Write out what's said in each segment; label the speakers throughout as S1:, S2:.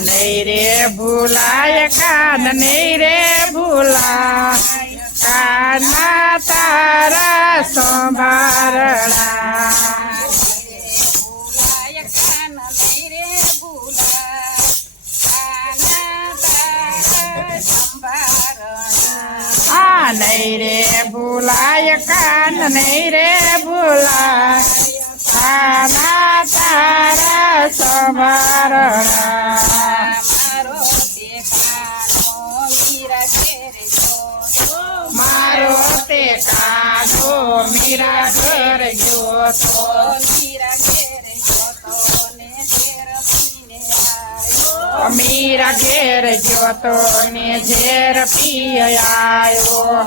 S1: નહીં રે ભૂલાય કાન નહીં રે ભૂલા
S2: નહીં રે ભૂલાય
S1: કાન નહીં રે ભૂલાય આના તારા સંભારણા
S2: મારો તે કાનો મીરા ઘેરે
S1: મારો તે મીરા ઘર ગયો તો.
S2: ને આવ્યો
S1: મીરા ઘેર ગયો ને ઝેર પી આવ્યો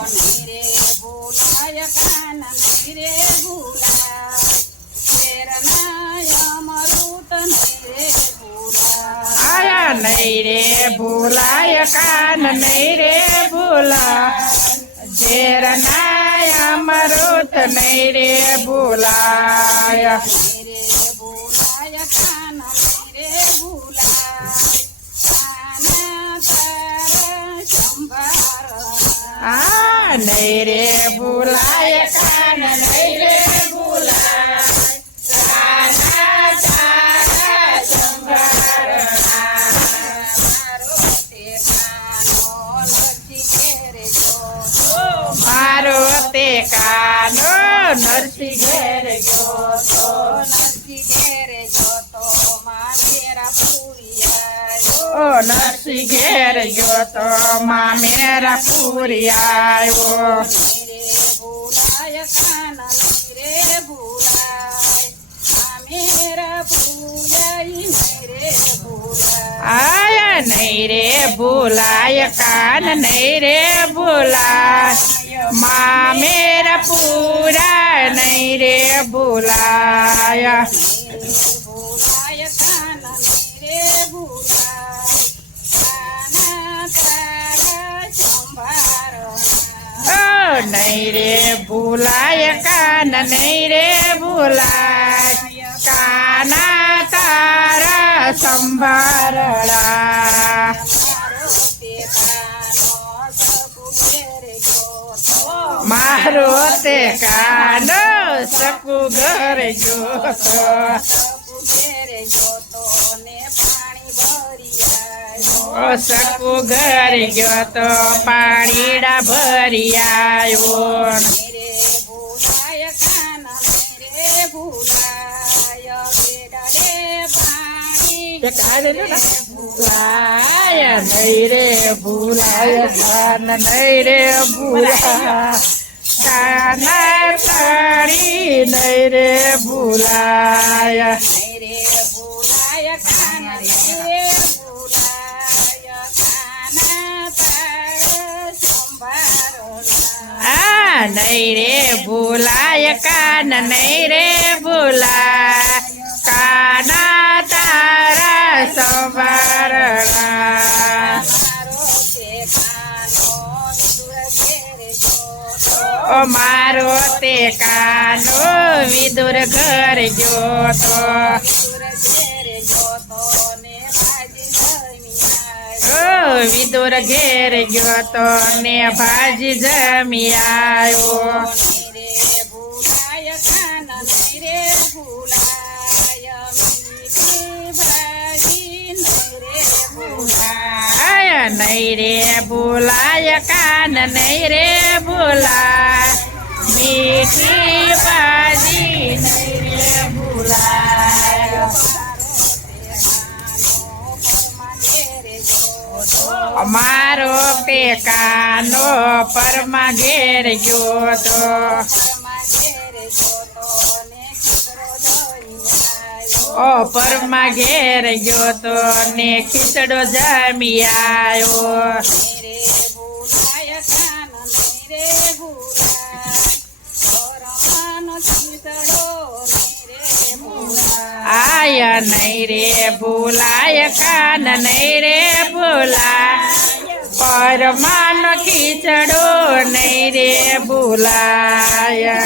S1: આયા નહીં રે ભૂલાય કાન નહીં રે ભૂલા ઝેર નાય અમૃત નહીં રે ભૂલાય નહીં રે ભૂલાય કાન નહીં રે ભૂલાય કાના તારા
S2: મારો તે કાનો નરસિંહ ઘેરે
S1: ગયો તે નરસિંહ ઘેર ગયો તો
S2: માં ઘેરે
S1: નરસિંહ ઘેર ગયો તો માં મેરા પૂરી આવ્યો
S2: ભૂલાય કાના રે ભૂલાય મામેરા પૂજાઈ રે ભૂલાય
S1: આયા નહીં રે ભૂલાય, કાન નહીં રે ભૂલાય. માં મેરા પૂરા નહીં રે ભૂલાય
S2: ભૂલાય.
S1: નહીં રે ભૂલાય કાન નહીં રે ભૂલાય કાના તારા
S2: જોતો
S1: મારો તે કાનો સકુ ઘર જોતો. સકુ ઘર ગયો તો પાણીડા ભરી આવ્યો.
S2: રે ભૂલાય
S1: નહીં રે ભૂલાય કાન નહીં રે ભૂલા કાના તારી નહીં રે ભૂલાય. નહીં રે ભૂલાય કાન નહીં રે ભૂલા કાના તારા સંભારણા
S2: મારો તે કાનો વિદુર ઘેર જોતો.
S1: વિદુર ઘેર ગયો તો ને
S2: ભાજી જમી આવ્યો
S1: નહીં રે બોલાય કાન નહીં રે બોલા મીઠી ભાજી નહીં રે ભૂલાય. અમારો પેકાનો પરમા ઘેર ગયો તો ઓ પરમા ઘેર ગયો તો ને ખીચડો જમી આવ્યો આય નહીં રે, ભૂલાય કાન નહીં રે ભૂલા પરમાન ખીચડો નહીં રે, ભૂલાય.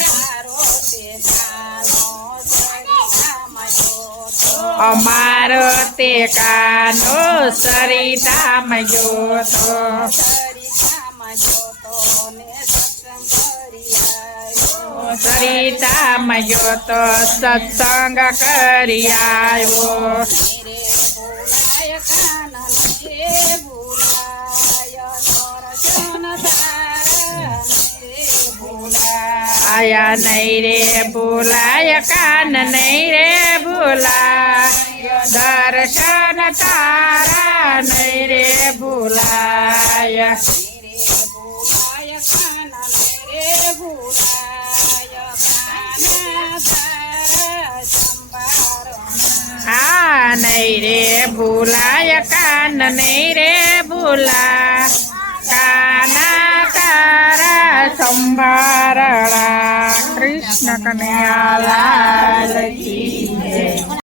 S1: અમારો તે કાનો સરિતામ જોતો.
S2: સરિતામ જોતો ને
S1: સરિતામાં જોતો સત્સંગ કરી આવ્યો આયા નહીં રે ભૂલાય, કાન નહીં રે ભૂલા દર્શન તારા નહીં રે ભૂલાય.
S2: ભૂલાય કાન
S1: નહીં રે ભૂલા. કાના તારા સંભારણા કૃષ્ણ કનૈયા લાલ